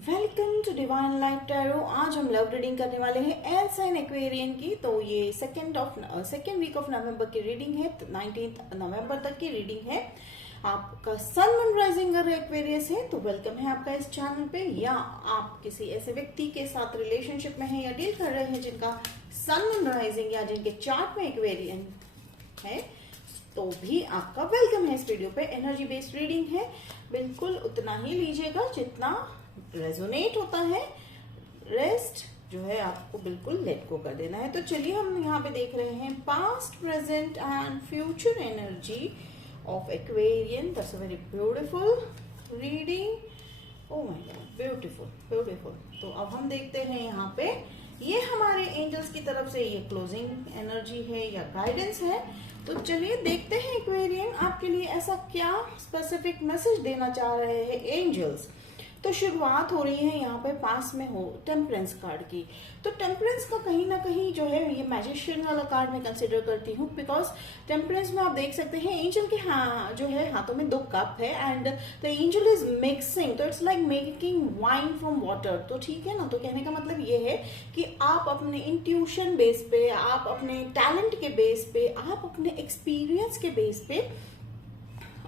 Welcome to divine life tarot. आज हम love reading करने वाले हैं एयर साइन एक्वेरियन की। तो ये सेकेंड वीक ऑफ नवंबर की रीडिंग है, 19 नवंबर तक की रीडिंग है। आपका सन मून राइजिंग अगर एक्वेरियस है तो वेलकम है आपका इस चैनल पे, या आप किसी ऐसे व्यक्ति के साथ रिलेशनशिप में हैं या डील कर रहे हैं जिनका सन मून राइजिंग या जिनके चार्ट में एक्वेरियन है तो भी आपका वेलकम है इस वीडियो पे। एनर्जी बेस्ड रीडिंग है, बिल्कुल उतना ही लीजिएगा जितना रेजोनेट होता है, रेस्ट जो है आपको बिल्कुल लेट गो कर देना है। तो चलिए हम यहाँ पे देख रहे हैं past, present and future energy of Aquarian. That's a very beautiful reading. Oh my God, beautiful beautiful. तो अब हम देखते हैं यहाँ पे ये हमारे एंजल्स की तरफ से ये क्लोजिंग एनर्जी है या गाइडेंस है। तो चलिए देखते हैं एक्वेरियन आपके लिए ऐसा क्या स्पेसिफिक मैसेज देना चाह रहे हैं एंजल्स। तो शुरुआत हो रही है यहाँ पे पास में हो टेम्परेंस कार्ड की। तो टेम्परेंस का कहीं ना कहीं जो है ये मैजिशियन वाला कार्ड मैं कंसिडर करती हूँ, बिकॉज टेम्परेंस में आप देख सकते हैं एंजल के जो है हाथों में 2 कप है and the angel is mixing. तो it's like making wine from water. तो ठीक है ना, तो कहने का मतलब ये है कि आप अपने इंट्यूशन बेस पे, आप अपने टैलेंट के बेस पे, आप अपने एक्सपीरियंस के बेस पे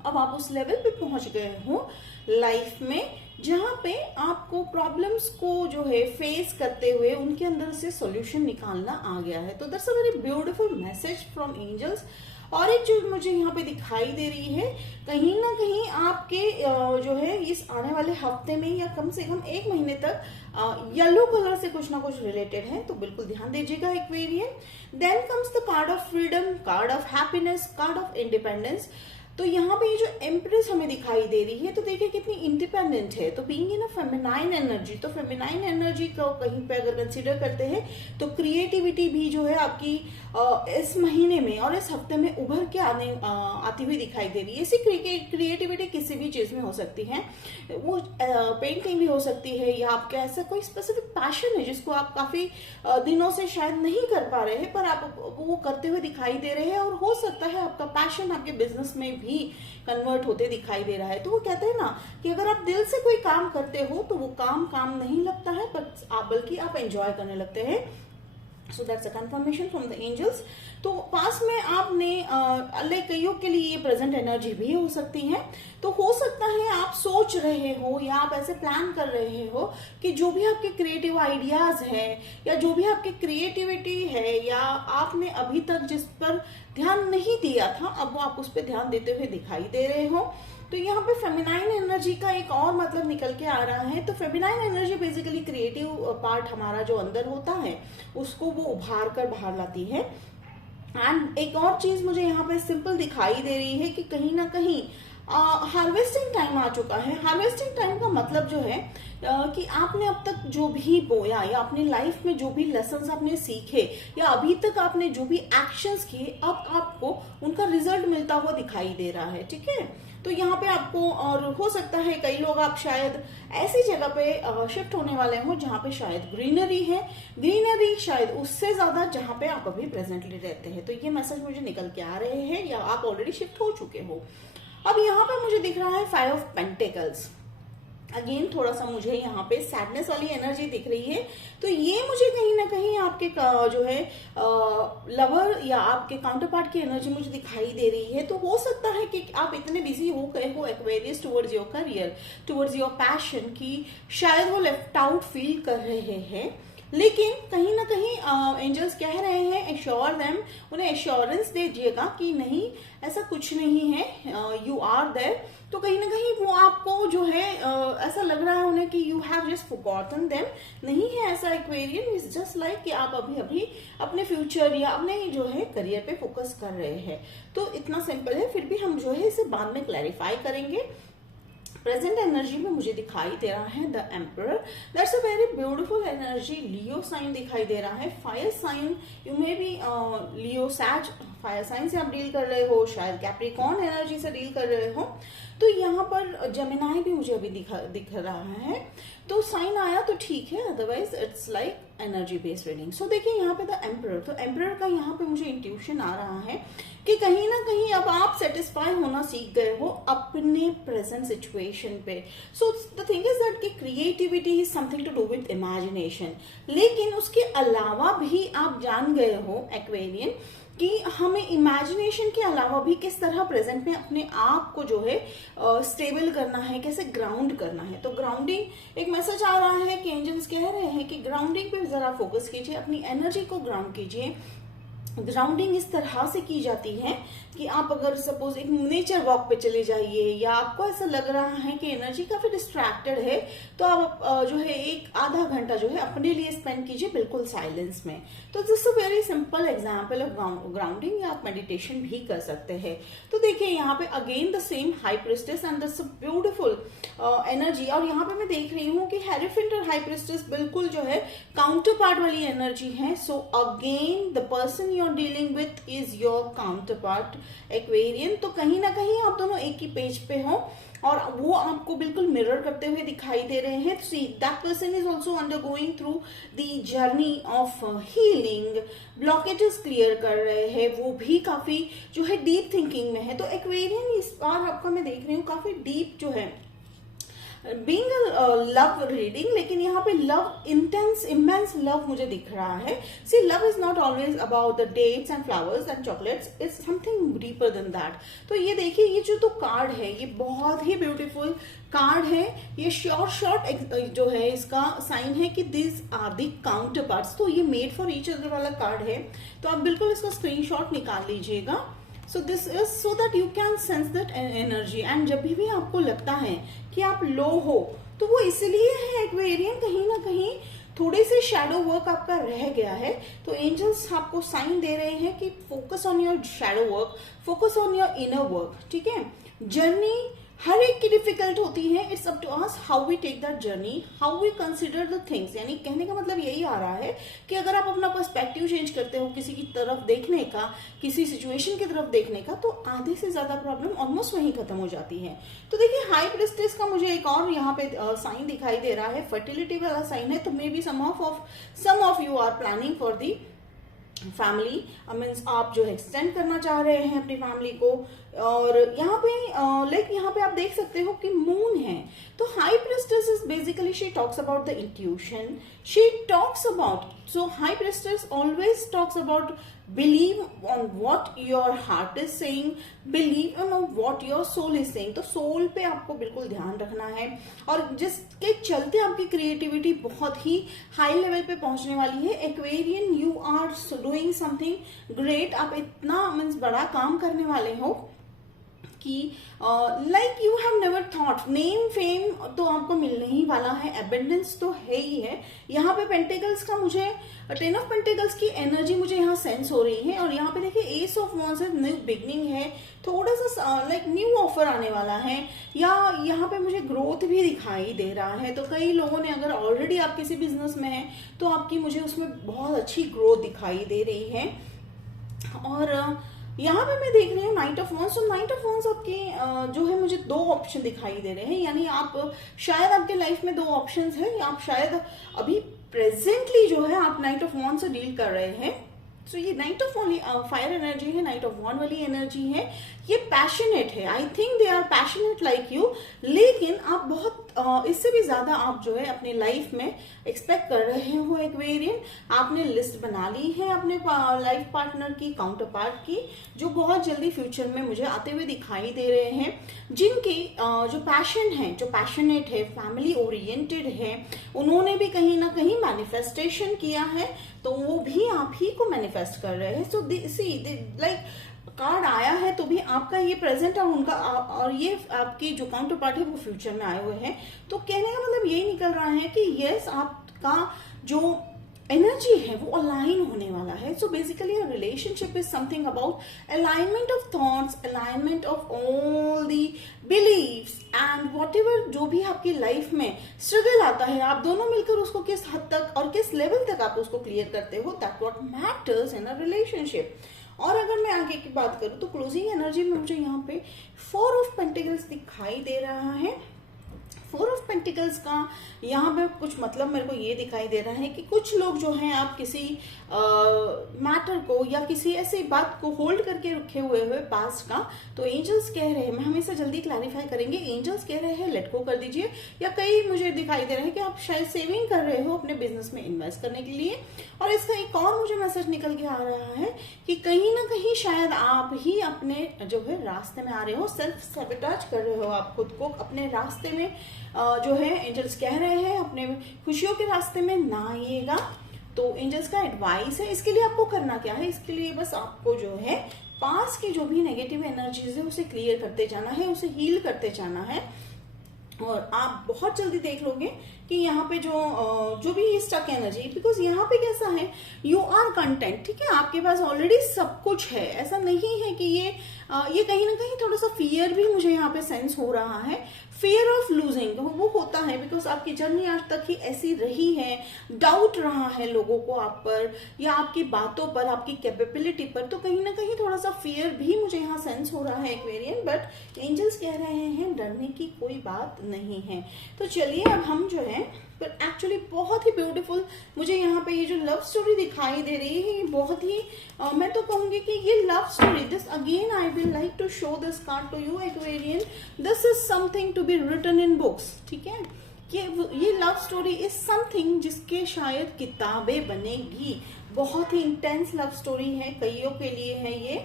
अब आप उस लेवल पे पहुंच गए हो लाइफ में जहां पे आपको प्रॉब्लम्स को जो है फेस करते हुए उनके अंदर से सॉल्यूशन निकालना आ गया है। तो that's a very beautiful message from angels. और एक जो मुझे यहाँ पे दिखाई दे रही है, कहीं ना कहीं आपके जो है इस आने वाले हफ्ते में या कम से कम 1 महीने तक येलो कलर से कुछ ना कुछ रिलेटेड है, तो बिल्कुल ध्यान दीजिएगा Aquarian. Then comes the card of freedom, card of happiness, card of independence. तो यहाँ पे ये जो एम्प्रेस हमें दिखाई दे रही है, तो देखिए कितनी इंडिपेंडेंट है। तो being in a feminine energy, तो फेमिनाइन एनर्जी को कहीं पे अगर कंसीडर करते हैं तो क्रिएटिविटी भी जो है आपकी इस महीने में और इस हफ्ते में उभर के आती हुई दिखाई दे रही है। इसी क्रिएटिविटी किसी भी चीज में हो सकती है, वो पेंटिंग भी हो सकती है, या आपका ऐसा कोई स्पेसिफिक पैशन है जिसको आप काफी दिनों से शायद नहीं कर पा रहे हैं पर आप वो करते हुए दिखाई दे रहे हैं। और हो सकता है आपका पैशन आपके बिजनेस में भी कन्वर्ट होते दिखाई दे रहा है। तो वो कहते हैं ना कि अगर आप दिल से कोई काम करते हो तो वो काम नहीं लगता है, बल्कि आप एंजॉय करने लगते हैं। So that's a confirmation from the angels. तो पास में आपने कईयों के लिए ये प्रेजेंट एनर्जी भी हो सकती है। तो हो सकता है आप सोच रहे हो या आप ऐसे प्लान कर रहे हो कि जो भी आपके क्रिएटिव आइडियाज है या जो भी आपकी क्रिएटिविटी है या आपने अभी तक जिस पर ध्यान नहीं दिया था, अब वो आप उस पर ध्यान देते हुए दिखाई दे रहे हो। तो यहाँ पे फेमिनाइन एनर्जी का एक और मतलब निकल के आ रहा है। तो feminine energy basically creative part हमारा जो अंदर होता है उसको वो उभार कर बाहर लाती है। एंड एक और चीज मुझे यहाँ पे सिंपल दिखाई दे रही है कि कहीं ना कहीं हार्वेस्टिंग टाइम आ चुका है। हार्वेस्टिंग टाइम का मतलब जो है कि आपने अब तक जो भी बोया या अपनी लाइफ में जो भी लेसन्स आपने सीखे या अभी तक आपने जो भी एक्शंस किए, अब आपको उनका रिजल्ट मिलता हुआ दिखाई दे रहा है। ठीक है, तो यहाँ पे आपको, और हो सकता है कई लोग आप शायद ऐसी जगह पे शिफ्ट होने वाले हो जहाँ पे शायद ग्रीनरी है, ग्रीनरी शायद उससे ज्यादा जहाँ पे आप अभी प्रेजेंटली रहते हैं। तो ये मैसेज मुझे निकल के आ रहे हैं, या आप ऑलरेडी शिफ्ट हो चुके हो। अब यहाँ पे मुझे दिख रहा है 5 ऑफ पेंटिकल्स। अगेन थोड़ा सा मुझे यहाँ पे सैडनेस वाली एनर्जी दिख रही है। तो ये मुझे कहीं ना कहीं आपके जो है लवर या आपके काउंटर पार्ट की एनर्जी मुझे दिखाई दे रही है। तो हो सकता है कि आप इतने बिजी हो गए हो Aquarius towards your career, towards your passion, की शायद वो लेफ्ट आउट फील कर रहे हैं। लेकिन कहीं ना कहीं एंजल्स कह रहे हैं एश्योर देम, उन्हें एश्योरेंस दीजिएगा कि नहीं ऐसा कुछ नहीं है, यू आर देयर। तो कहीं ना कहीं वो आपको जो है ऐसा लग रहा है उन्हें कि you have just forgotten them. नहीं है ऐसा एक्वेरियन, इज जस्ट लाइक कि आप अभी अपने फ्यूचर या अपने जो है करियर पे फोकस कर रहे हैं। तो इतना सिंपल है, फिर भी हम जो है इसे बाद में क्लैरिफाई करेंगे। प्रेजेंट एनर्जी में मुझे दिखाई दे रहा है the emperor. That's a very beautiful energy. Leo sign दिखाई दे रहा है, fire sign, you may be Leo says fire sign से आप डील कर रहे हो, शायद कैप्रिकॉर्न एनर्जी से डील कर रहे हो, तो यहाँ पर जेमिनाई भी मुझे अभी दिख रहा है, तो साइन आया तो ठीक है, otherwise it's like energy based reading. So देखिए यहाँ पे द एम्परर, तो एम्परर का यहाँ पे मुझे इंट्यूशन आ रहा है कि कहीं ना कहीं अब आप सेटिस्फाई होना सीख गए हो अपने प्रेजेंट सिचुएशन पे। So the thing is that कि creativity is something to do with imagination, लेकिन उसके अलावा भी आप जान गए हो एक्वेरियन कि हमें इमेजिनेशन के अलावा भी किस तरह प्रेजेंट में अपने आप को जो है स्टेबल करना है, कैसे ग्राउंड करना है। तो ग्राउंडिंग एक मैसेज आ रहा है कि एंजल्स कह रहे हैं कि ग्राउंडिंग पे जरा फोकस कीजिए, अपनी एनर्जी को ग्राउंड कीजिए। ग्राउंडिंग इस तरह से की जाती है कि आप अगर सपोज एक नेचर वॉक पे चले जाइए, या आपको ऐसा लग रहा है कि एनर्जी काफी डिस्ट्रैक्टेड है, तो आप जो है एक आधा घंटा जो है अपने लिए स्पेंड कीजिए बिल्कुल साइलेंस में। तो this a very simple example of grounding, या आप मेडिटेशन भी कर सकते हैं। तो देखिए यहाँ पे again the same high priestess and this beautiful energy, और यहाँ पे मैं देख रही हूँ कि हेरोफेंट और हाई प्रिस्टेस बिल्कुल जो है काउंटर पार्ट वाली एनर्जी है। So again the person you are dealing with is your counterpart Aquarian. तो कहीं ना कहीं आप दोनों एक ही पेज पे हो और वो आपको बिल्कुल मिरर करते हुए दिखाई दे रहे हैं। See that person is also undergoing through the journey of healing, blockages clear कर रहे हैं, वो भी काफी जो है डीप थिंकिंग में है। तो एक्वेरियन इस बार आपका मैं देख रही हूँ काफी डीप जो है बीइंग लव रीडिंग, लेकिन यहाँ पे लव इंटेंस इमेंस लव मुझे दिख रहा है। See love is not always about the dates and flowers and chocolates, is something deeper than that. तो ये देखिए ये जो तो कार्ड है ये बहुत ही ब्यूटीफुल कार्ड है। ये शॉर्ट जो है इसका साइन है कि this are the counterparts. तो ये मेड फॉर ईच अदर वाला कार्ड है, तो आप बिल्कुल इसका स्क्रीनशॉट निकाल लीजिएगा। So this is so that you can sense that energy. And जब भी आपको लगता है कि आप लो हो, तो वो इसलिए है एक्वेरियन, कहीं ना कहीं थोड़ी सी शैडो वर्क आपका रह गया है। तो एंजल्स आपको साइन दे रहे हैं कि focus on your shadow work, focus on your inner work. ठीक है, जर्नी हर एक की डिफिकल्ट होती है, it's up to us how we take that journey, how we consider the things. यानी कहने का मतलब यही आ रहा है कि अगर आप अपना पर्सपेक्टिव चेंज करते हो किसी की तरफ देखने का, किसी सिचुएशन की तरफ देखने का, तो आधे से ज्यादा प्रॉब्लम ऑलमोस्ट वहीं खत्म हो जाती है। तो देखिए हाई प्रिस्टेस का मुझे एक और यहाँ पे साइन दिखाई दे रहा है, फर्टिलिटी वाला साइन है। तो maybe some of you are planning for the family, means आप जो है एक्सटेंड करना चाह रहे हैं अपनी फैमिली को। और यहाँ पे यहाँ पे आप देख सकते हो कि मून है। तो high priestess is basically she talks about the intuition, she talks about, so high priestess always talks about believe on what your heart is saying, believe on what your soul is saying। तो soul पे आपको बिल्कुल ध्यान रखना है, और जिसके चलते आपकी क्रिएटिविटी बहुत ही हाई लेवल पे पहुंचने वाली है। Aquarian you are doing something great, आप इतना मीन्स बड़ा काम करने वाले हो कि like you have never thought. Name fame तो आपको मिलने ही वाला है, एबेंडेंस तो है ही है। यहाँ पे पेंटिकल्स का मुझे 10 ऑफ पेंटिकल्स की एनर्जी मुझे यहाँ सेंस हो रही है। और यहाँ पे देखिए एस ऑफ वॉन्ड्स है, न्यू बिगनिंग है, थोड़ा सा लाइक न्यू ऑफर आने वाला है, या यहाँ पे मुझे ग्रोथ भी दिखाई दे रहा है। तो कई लोगों ने अगर ऑलरेडी आप किसी बिजनेस में है तो आपकी मुझे उसमें बहुत अच्छी ग्रोथ दिखाई दे रही है। और यहाँ पे मैं देख रही हूँ नाइट ऑफ वॉन्ड्स। तो नाइट ऑफ वॉन्ड्स आपके जो है मुझे 2 ऑप्शन दिखाई दे रहे हैं, यानी आप शायद आपके लाइफ में 2 ऑप्शंस है, या आप शायद अभी प्रेजेंटली जो है आप नाइट ऑफ वॉन्ड से डील कर रहे हैं। तो ये नाइट ऑफ फायर एनर्जी है, नाइट ऑफ वॉन्ड वाली एनर्जी है। ये पैशनेट है, I think they are passionate like you, लेकिन आप बहुत इससे भी ज्यादा आप जो है अपने लाइफ में एक्सपेक्ट कर रहे हो एक्वेरियन। आपने लिस्ट बना ली है अपने लाइफ पार्टनर की, काउंटर पार्ट की, जो बहुत जल्दी फ्यूचर में मुझे आते हुए दिखाई दे रहे हैं, जिनकी जो पैशन है, जो पैशनेट है, फैमिली ओरिएंटेड है, उन्होंने भी कहीं ना कहीं मैनिफेस्टेशन किया है, तो वो भी आप ही को मैनिफेस्ट कर रहे हैं। सो सी लाइक कार्ड आया है तो भी आपका ये प्रेजेंट और उनका और ये आपकी जो काउंटर पार्ट है वो फ्यूचर में आए हुए हैं। तो कहने का मतलब यही निकल रहा है कि यस आपका जो एनर्जी है वो अलाइन होने वाला है। So basically a relationship is something about alignment of thoughts, alignment of all the beliefs and whatever जो भी आपकी लाइफ में स्ट्रगल आता है, आप दोनों मिलकर उसको किस हद तक और किस लेवल तक आप उसको क्लियर करते हो, that what matters in a relationship. और अगर मैं आगे की बात करूं तो क्लोजिंग एनर्जी में मुझे यहाँ पे 4 ऑफ पेंटिकल्स दिखाई दे रहा है। 4 ऑफ पेंटिकल्स का यहाँ पे कुछ मतलब मेरे को ये दिखाई दे रहा है कि कुछ लोग जो हैं आप किसी मैटर को या किसी ऐसी बात को होल्ड करके रखे हुए पास्ट का, तो एंजल्स कह रहे हैं, मैं हमेशा जल्दी क्लैरिफाई करेंगे, एंजल्स कह रहे हैं लेट गो कर दीजिए। या कई मुझे दिखाई दे रहा है कि आप शायद सेविंग कर रहे हो अपने बिजनेस में इन्वेस्ट करने के लिए। और इसका एक और मुझे मैसेज निकल के आ रहा है कि कहीं ना कहीं शायद आप ही अपने जो है रास्ते में आ रहे हो, सेल्फ सैबोटेज कर रहे हो आप खुद को अपने रास्ते में। जो है एंजल्स कह रहे हैं अपने खुशियों के रास्ते में ना आइएगा। तो एंजल्स का एडवाइस है, इसके लिए आपको करना क्या है, इसके लिए बस आपको जो है पास की जो भी नेगेटिव एनर्जीज है उसे क्लियर करते जाना है, उसे हील करते जाना है। और आप बहुत जल्दी देख लोगे कि यहाँ पे जो भी स्टक एनर्जी, बिकॉज यहाँ पे कैसा है, यू आर कंटेंट, ठीक है, आपके पास ऑलरेडी सब कुछ है। ऐसा नहीं है कि ये कहीं ना कहीं थोड़ा सा फियर भी मुझे यहाँ पे सेंस हो रहा है, फियर ऑफ लूजिंग वो होता है बिकॉज आपकी जर्नी आज तक ही ऐसी रही है, डाउट रहा है लोगों को आप पर या आपकी बातों पर, आपकी कैपेबिलिटी पर, तो कहीं ना कहीं थोड़ा सा फियर भी मुझे यहाँ सेंस हो रहा है एक्वेरियन। बट एंजल्स कह रहे हैं डरने की कोई बात नहीं है। तो चलिए अब हम जो है, पर एक्चुअली बहुत ही ब्यूटीफुल मुझे यहाँ पे ये जो लव स्टोरी दिखाई दे रही है, ये बहुत ही मैं तो कहूंगी कि ये love story, this again I will like to show this card to you Aquarian, this is something to be written in books, ठीक है। ये लव स्टोरी इज समथिंग जिसके शायद किताबें बनेगी। बहुत ही इंटेंस लव स्टोरी है, कईयों के लिए है ये।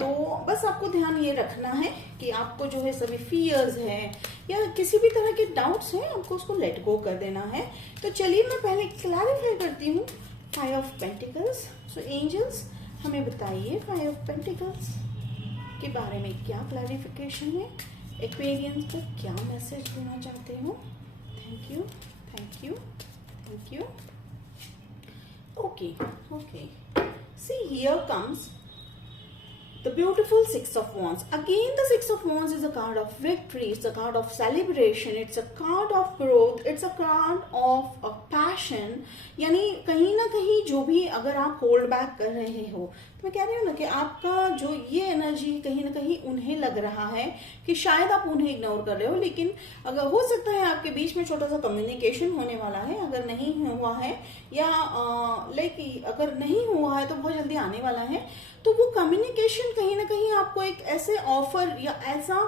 तो बस आपको ध्यान ये रखना है कि आपको जो है सभी फियर्स है या किसी भी तरह के डाउट्स हैं, आपको उसको लेट गो कर देना है। तो चलिए मैं पहले क्लैरिफाई करती हूँ 5 ऑफ पेंटिकल्स। सो एंजल्स हमें बताइए 5 ऑफ पेंटिकल्स के बारे में क्या क्लैरिफिकेशन है, एक्वेरियंस को क्या मैसेज देना चाहते हो। Thank you, thank you, thank you. Okay okay, see here comes the beautiful 6 of wands. Again the 6 of wands is a card of victory, it's a card of celebration, it's a card of growth, it's a card of a passion। यानी कहीं ना कहीं जो भी अगर आप hold back कर रहे हो, तो मैं कह रही हूँ ना कि आपका जो ये एनर्जी कहीं ना कहीं उन्हें लग रहा है कि शायद आप उन्हें इग्नोर कर रहे हो, लेकिन अगर हो सकता है आपके बीच में छोटा सा कम्युनिकेशन होने वाला है। अगर नहीं हुआ है या अगर नहीं हुआ है तो बहुत जल्दी आने वाला है। तो वो कम्युनिकेशन कहीं ना कहीं आपको एक ऐसे ऑफर या ऐसा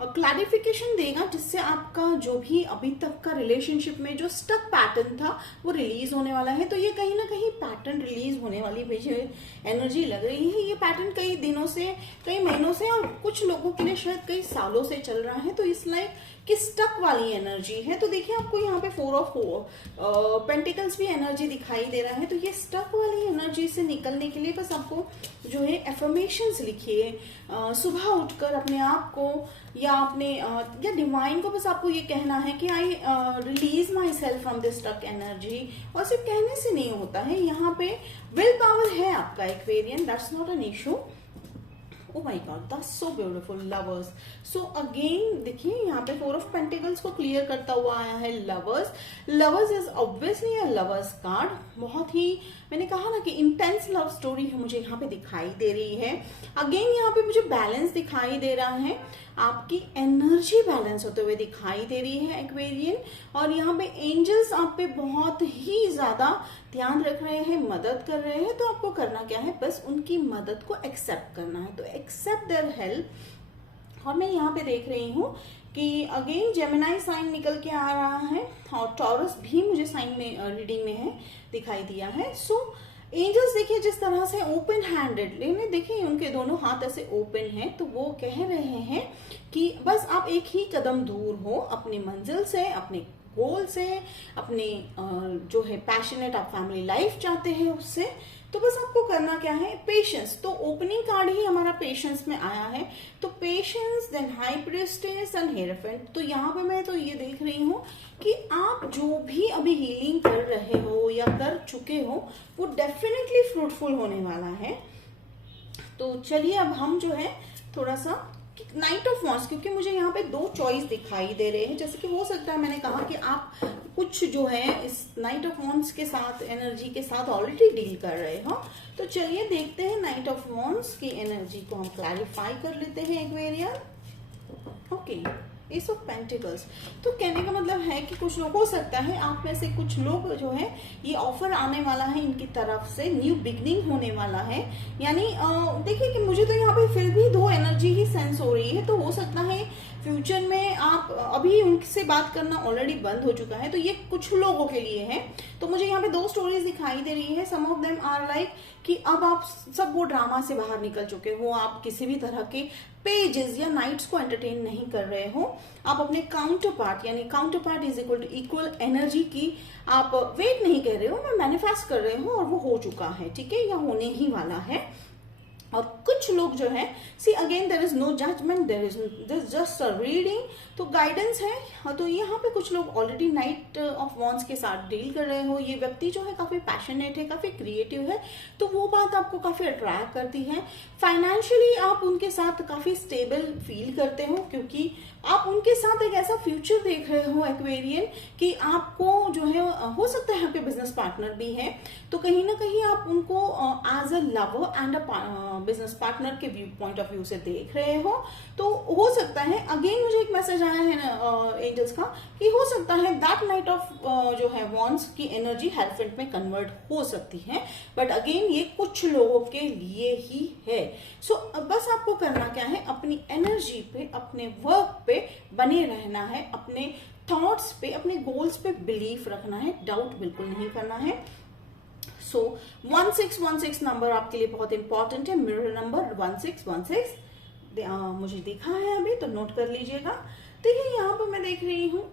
क्लैरिफिकेशन देगा जिससे आपका जो भी अभी तक का रिलेशनशिप में जो स्टक पैटर्न था वो रिलीज होने वाला है। तो ये कहीं ना कहीं पैटर्न रिलीज होने वाली मुझे एनर्जी लग रही है। ये पैटर्न कई दिनों से, कई महीनों से और कुछ लोगों के लिए शायद कई सालों से चल रहा है। तो इस लाइक कि स्टक वाली एनर्जी है। तो देखिए आपको यहाँ पे 4 ऑफ पेंटिकल्स भी एनर्जी दिखाई दे रहा है। तो ये स्टक वाली एनर्जी से निकलने के लिए बस आपको जो है एफर्मेशंस लिखिए सुबह उठकर अपने आप को या अपने या डिवाइन को। बस आपको ये कहना है कि I release myself from this stuck energy. और सिर्फ कहने से नहीं होता है, यहाँ पे विल पावर है आपका Aquarian, that's not an issue. Oh my God, that's so beautiful, lovers. So again देखिए यहाँ पे 4 ऑफ पेंटिकल्स को क्लियर करता हुआ आया है lovers. Lovers is obviously a lovers card. बहुत ही मैंने कहा ना कि इंटेंस लव स्टोरी है मुझे यहाँ पे दिखाई दे रही है। अगेन यहाँ पे मुझे बैलेंस दिखाई दे रहा है, आपकी एनर्जी बैलेंस होते हुए दिखाई दे रही है एक्वेरियन। और यहाँ पे एंजल्स आप पे बहुत ही ज्यादा ध्यान रख रहे हैं, मदद कर रहे हैं। तो आपको करना क्या है, बस उनकी मदद को एक्सेप्ट करना है। तो एक्सेप्ट देयर हेल्प। और मैं यहाँ पे देख रही हूँ कि अगेन जेमिनाई साइन निकल के आ रहा है और टॉरस भी मुझे साइन में रीडिंग में है दिखाई दिया है। सो एंजल्स देखिए जिस तरह से ओपन हैंडेड, लेकिन देखिए उनके दोनों हाथ ऐसे ओपन हैं। तो वो कह रहे हैं कि बस आप एक ही कदम दूर हो अपनी मंजिल से, अपने गोल से, अपने जो है पैशनेट आप फैमिली लाइफ चाहते हैं उससे। तो बस आपको करना क्या है, पेशेंस। तो ओपनिंग कार्ड ही हमारा पेशेंस में आया है। तो patience, then high priestess and hierophant. तो यहाँ पे मैं तो ये देख रही हूँ कि आप जो भी अभी हीलिंग कर रहे हो या कर चुके हो वो डेफिनेटली फ्रूटफुल होने वाला है। तो चलिए अब हम जो है थोड़ा सा नाइट ऑफ वॉन्ड्स, क्योंकि मुझे यहाँ पे दो चॉइस दिखाई दे रहे हैं, जैसे कि हो सकता है मैंने कहा कि आप कुछ जो है इस नाइट ऑफ वॉन्ड्स के साथ एनर्जी के साथ ऑलरेडी डील कर रहे हो। तो चलिए देखते हैं नाइट ऑफ वॉन्ड्स की एनर्जी को हम क्लैरिफाई कर लेते हैं Aquarian. Okay, S of pentacles, तो कहने का मतलब है कि कुछ लोग, हो सकता है आप में से कुछ लोग जो है ये ऑफर आने वाला है इनकी तरफ से, न्यू बिगनिंग होने वाला है। यानी देखिए कि मुझे तो यहाँ पे फिर भी दो एनर्जी ही सेंस हो रही है, तो हो सकता है फ्यूचर में आप अभी उनसे बात करना ऑलरेडी बंद हो चुका है, तो ये कुछ लोगों के लिए है। तो मुझे यहाँ पे दो स्टोरीज दिखाई दे रही है। सम ऑफ देम आर लाइक कि अब आप सब वो ड्रामा से बाहर निकल चुके हो, आप किसी भी तरह के पेजेस या नाइट्स को एंटरटेन नहीं कर रहे हो, आप अपने काउंटर पार्ट, यानी counterpart is equal to equal energy की आप वेट नहीं कर रहे हो, मैं मैनिफेस्ट कर रहे हो और वो हो चुका है, ठीक है, या होने ही वाला है। और कुछ लोग जो है, see again there is no judgement, there is just a reading, तो गाइडेंस है। तो यहाँ पे कुछ लोग ऑलरेडी नाइट ऑफ वॉन्ड्स के साथ डील कर रहे हो। ये व्यक्ति जो है काफी पैशनेट है, काफी क्रिएटिव है, तो वो बात आपको काफी अट्रैक्ट करती है। फाइनेंशियली आप उनके साथ काफी स्टेबल फील करते हो, क्योंकि आप उनके साथ एक ऐसा फ्यूचर देख रहे हो एक्वेरियन कि आपको जो है, हो सकता है आपके बिजनेस पार्टनर भी है, तो कहीं ना कहीं आप उनको as a lover and a business partner के व्यू पॉइंट ऑफ व्यू से देख रहे हो। तो हो सकता है, अगेन मुझे एक मैसेज आया है एंजल्स का कि हो सकता है दैट नाइट ऑफ जो है वॉन्ड्स की एनर्जी हेल्फेंट में कन्वर्ट हो सकती है, बट अगेन ये कुछ लोगों के लिए ही है। सो बस आपको करना क्या है, अपनी एनर्जी पे, अपने वर्क पे बने रहना है, अपने थॉट्स पे, अपने गोल्स पे बिलीफ रखना है, डाउट बिल्कुल नहीं करना है। सो 1616 नंबर आपके लिए बहुत इंपॉर्टेंट है, मिरर नंबर 1616 मुझे दिखा है अभी, तो नोट कर लीजिएगा। देखिए यहाँ पर मैं देख रही हूँ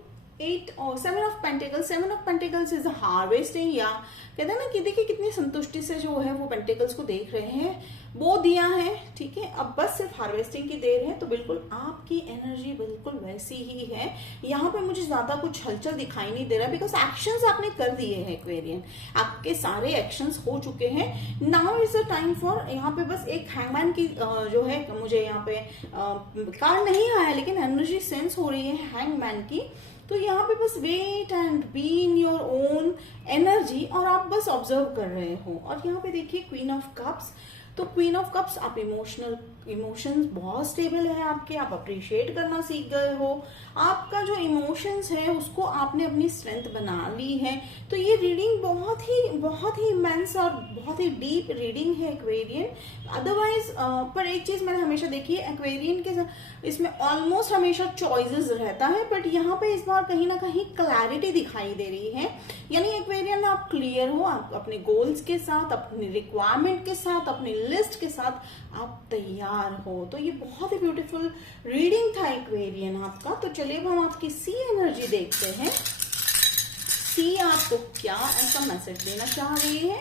8 और 7 of pentacles. 7 of pentacles is harvesting, या कहते हैं ना कि देखिए कितनी संतुष्टि से जो है वो पेंटिकल्स को देख रहे हैं, वो दिया है, ठीक है, अब बस सिर्फ हार्वेस्टिंग की देर है। तो बिल्कुल आपकी एनर्जी बिल्कुल वैसी ही है। यहाँ पे मुझे ज्यादा कुछ हलचल दिखाई नहीं दे रहा, बिकॉज एक्शंस आपने कर दिए हैं एक्वेरियन, आपके सारे एक्शंस हो चुके हैं। Now is the time for, यहाँ पे बस एक हैंगमैन की जो है, मुझे यहाँ पे कार्ड नहीं आया लेकिन एनर्जी सेंस हो रही है हैंगमैन की। तो यहाँ पे बस wait and be in your own energy, और आप बस ऑब्जर्व कर रहे हो। और यहाँ पे देखिए क्वीन ऑफ कप्स, तो क्वीन ऑफ कप्स, आप इमोशंस बहुत स्टेबल है आपके, आप अप्रिशिएट करना सीख गए हो, आपका जो इमोशंस है उसको आपने अपनी स्ट्रेंथ बना ली है। तो ये रीडिंग बहुत ही इमेंस और बहुत ही डीप रीडिंग है एक्वेरियन। अदरवाइज पर एक चीज मैंने हमेशा देखी है एक्वेरियन के, इसमें ऑलमोस्ट हमेशा चॉइसेस रहता है, बट यहाँ पे इस बार कहीं ना कहीं क्लैरिटी दिखाई दे रही है। यानी एक्वेरियन आप क्लियर हो, आप अपने गोल्स के साथ, अपनी रिक्वायरमेंट के साथ, अपनी लिस्ट के साथ आप तैयार हो। तो ये बहुत ही ब्यूटीफुल रीडिंग था एक्वेरियन आपका। तो चलिए अब हम आपकी सी एनर्जी देखते हैं। सी आपको क्या ऐसा मैसेज देना चाह रही है?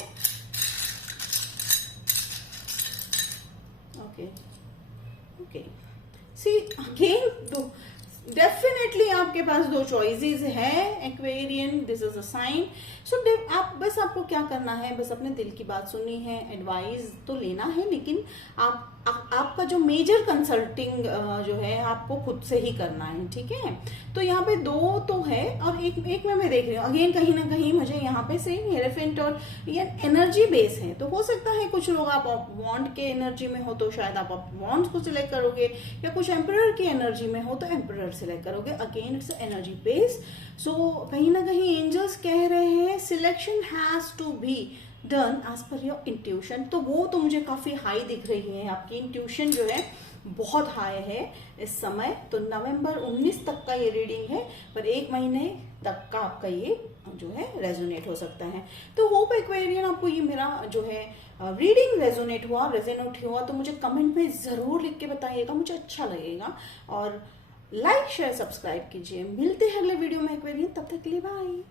ओके सी अगेन, दो डेफिनेटली आपके पास दो चॉइसेस है Aquarian, this is a sign. So आप बस, आपको क्या करना है, बस अपने दिल की बात सुननी है, एडवाइस तो लेना है, लेकिन आपका जो मेजर कंसल्टिंग जो है आपको खुद से ही करना है, ठीक है। तो यहाँ पे दो तो है, और एक में मैं देख रही हूँ अगेन कहीं ना कहीं मुझे यहाँ पे सेम हेरेफेंट और ये एनर्जी बेस है। तो हो सकता है कुछ लोग आप वॉन्ड के एनर्जी में हो तो शायद आप वॉन्ड को सिलेक्ट करोगे, या कुछ एम्परर की एनर्जी में हो तो एम्परर सिलेक्ट करोगे। Again it's energy base. So कहीं ना कहीं एंजल्स कह रहे हैं selection has to be done as per your intuition. तो वो तो मुझे काफी हाई दिख रही है, आपकी इंट्यूशन जो है बहुत हाई है इस समय। तो नवंबर 19 तक का ये रीडिंग है, पर 1 महीने तक का आपका ये जो है रेजोनेट हो सकता है। तो होप एक्वेरियन आपको ये मेरा जो है रीडिंग रेजोनेट हुआ, रेजोनेट हुआ तो मुझे कमेंट में जरूर लिख के बताइएगा, मुझे अच्छा लगेगा। और लाइक शेयर सब्सक्राइब कीजिए। मिलते हैं अगले वीडियो में एक्वेरियन, तब तक के लिए बाय।